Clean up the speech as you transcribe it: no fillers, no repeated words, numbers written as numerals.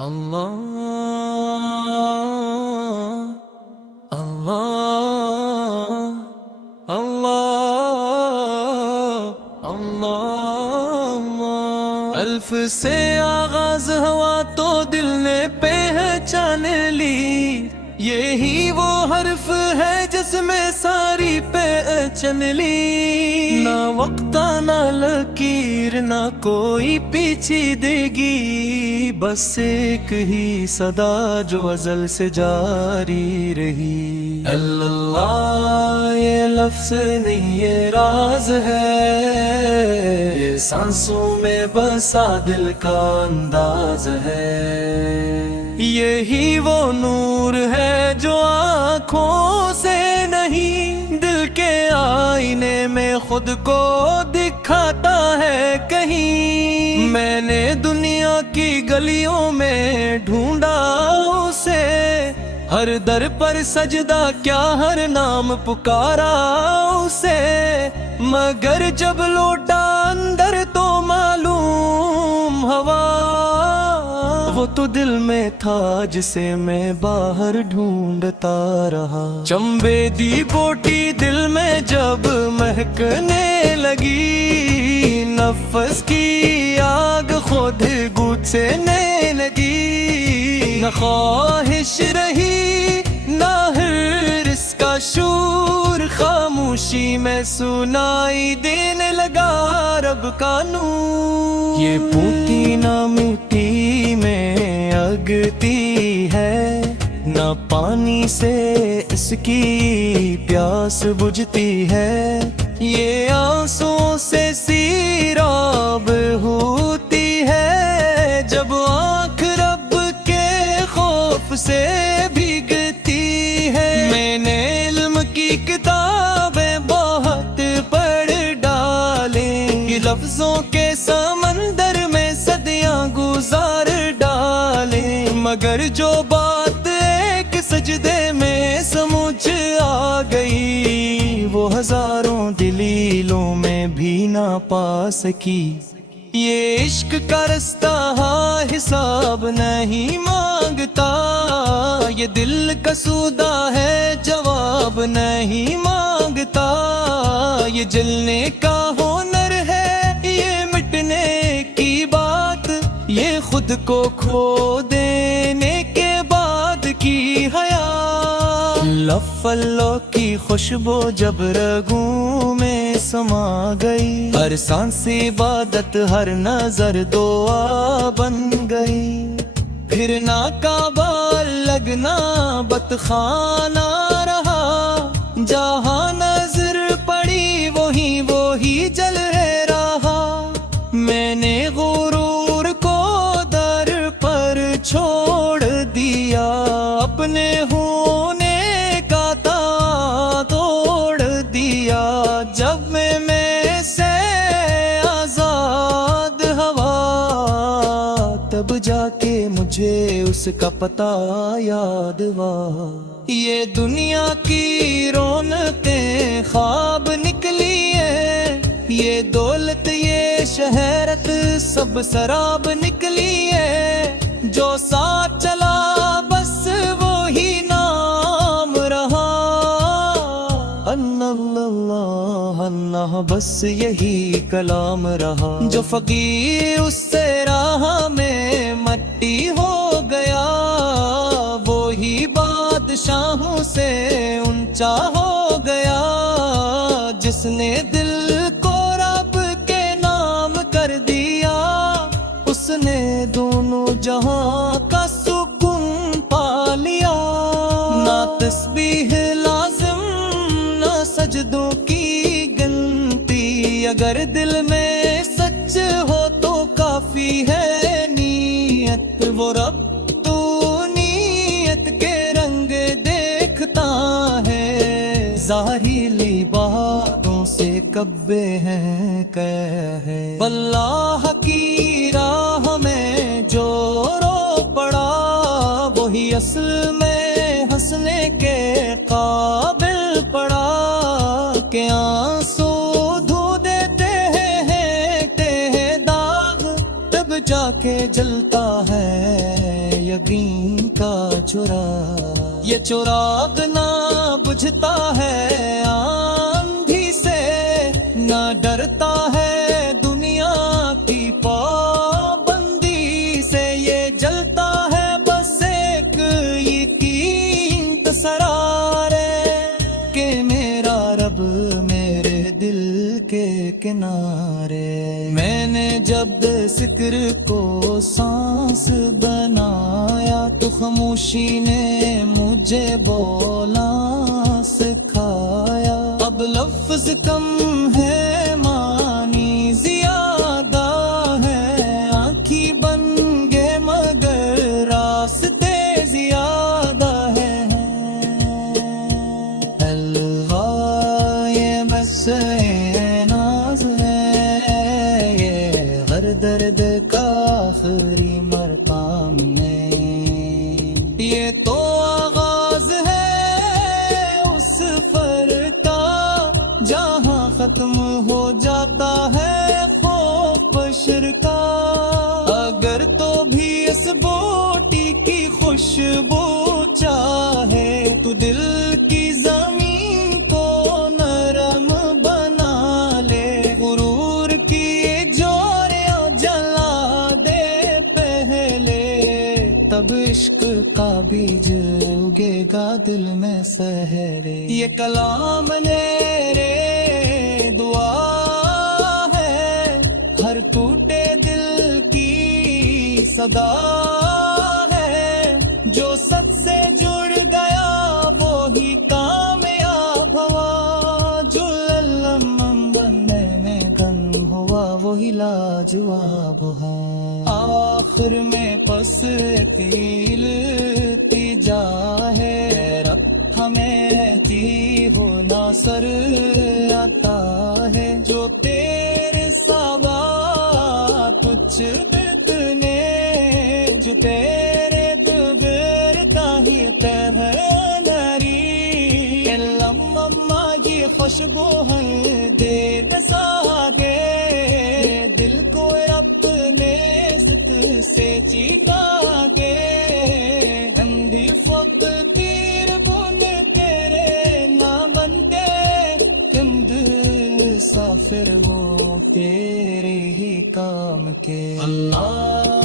اللہ اللہ اللہ اللہ الف سے آغاز ہوا تو دل نے پہچان لی، یہی وہ حرف ہے جس میں ساری پہچان لی۔ نہ وقت نہ لکیر نہ کوئی پیچیدگی، بس ایک ہی صدا جو ازل سے جاری رہی۔ اللہ یہ لفظ نہیں یہ راز ہے، یہ سانسوں میں بسا دل کا انداز ہے۔ یہی وہ نور ہے جو آنکھوں سے نہیں، دل کے آئینے میں خود کو دکھاتا ہے کہیں۔ میں نے دنیا کی گلیوں میں ڈھونڈا اسے، ہر در پر سجدہ کیا ہر نام پکارا اسے، مگر جب لوٹا اندر تو معلوم ہوا وہ تو دل میں تھا جسے میں باہر ڈھونڈتا رہا۔ چمبے دی بوٹی دل میں جب مہکنے لگی، نفس کی آگ خود گھسنے لگی۔ نہ خواہش رہی نہ حرص کا شور، خاموشی میں سنائی دینے لگا رب کا نور۔ یہ پوتی نہ مٹی میں اگتی ہے، نہ پانی سے اس کی پیاس بجھتی ہے، یہ آنسوؤں سے سیراب ہوتی ہے، جب آنکھ رب کے خوف سے بھیگتی ہے۔ میں نے علم کی کتابیں بہت پڑھ ڈالیں، لفظوں کے سمندر میں صدیاں گزار ڈالیں، مگر جو بات ایک سجدے میں سمجھ آ گئی، وہ ہزاروں دلیلوں میں بھی نہ پا سکی۔ یہ عشق کا رستہ حساب نہیں مانگتا، یہ دل کا سودا ہے جواب نہیں مانگتا، یہ جلنے کا ہنر ہے یہ مٹنے کی بات، یہ خود کو کھو دینے کے بعد کی حیات۔ لف اللہ کی خوشبو جب رگوں میں سما گئی، ہر سانس عبادت ہر نظر دعا بن گئی۔ پھر نہ کعبہ لگنا بتخانہ رہا، جہاں نظر پڑی وہی جل رہا۔ میں نے غرور کو در پر چھوڑ دیا، اپنے ہونے کا تاں توڑ دیا، جب میں سے آزاد ہوا، تب جا کے مجھے اس کا پتہ یاد ہوا۔ یہ دنیا کی رونقیں خواب نکلی ہے، یہ دولت یہ شہرت سب سراب نکلی ہے، جو ساتھ چلا بس وہی نام رہا۔ اللہ اللہ بس یہی کلام رہا، جو فقیر اس سے راہ میں مٹی ہو گیا، وہی بادشاہوں سے اونچا ہو گیا، جس نے دل کو رب کے نام کر دیا، اس نے دونوں جہاں کا سکون پا لیا۔ نہ تسبیح لازم نہ سجدوں کی گنتی، اگر دل میں سچ ہو تو کافی ہے نیت، وہ رب تو نیت کے رنگ دیکھتا ہے، ظاہری باتوں سے کبے ہیں کہ ہے۔ اللہ کی راہ میں جو رو پڑا، وہی اصل میں ہنسنے کے قابل پڑا، کہ آنسو دھو دیتے ہیں داغ، تب جا کے جلتا ہے یقین کا چراغ، یہ چراغ نہ بجھتا ہے آندھی سے، نہ ڈرتا ہے دنیا کی پابندی سے، یہ جلتا ہے بس ایک یقین تصرار کہ میرا رب میرے دل کے کنارے۔ میں نے جب ذکر کو سانس بنایا تو خاموشی نے مجھے بولا سکھایا، اب لفظ کم ہے معنی زیادہ ہے، آنکھی بن گئے مگر راستے زیادہ ہے، الغا یہ بس ناز ہے، یہ ہر درد کا آخری مرقام نہیں، یہ تو آغاز ہے اس فرق کا جہاں ختم ہو جاتا ہے خوف بشر کا، اگر تو بھی اس بوٹی کی خوشبو چاہے تو دل کی زمین کو نرم بنا لے، غرور کی جوریاں جلا دے پہلے، تب عشق کا بیج اگے گا دل میں سحرے، یہ کلام میرے دعا ہے، ہر ٹوٹے دل کی صدا ہے، جو سچ سے جڑ گیا وہی کامیاب ہوا، جو لمم بننے میں گم ہوا وہی لاجواب ہے، آخر میں پس ایک التجا ہے، رب ہمیں جی ہونا سر عطا ہے، جو تیرے سوا کچھ بتنے، جو تیرے دبر کا ہی تہنری، لمما یہ خوشبو ہے دے ساگے، دل کو رب نے ست سے چیکا کے، اندھی فق تیر بن تیرے نہ بنتے، ہمد سافر وہ تیرے ہی کام کے، اللہ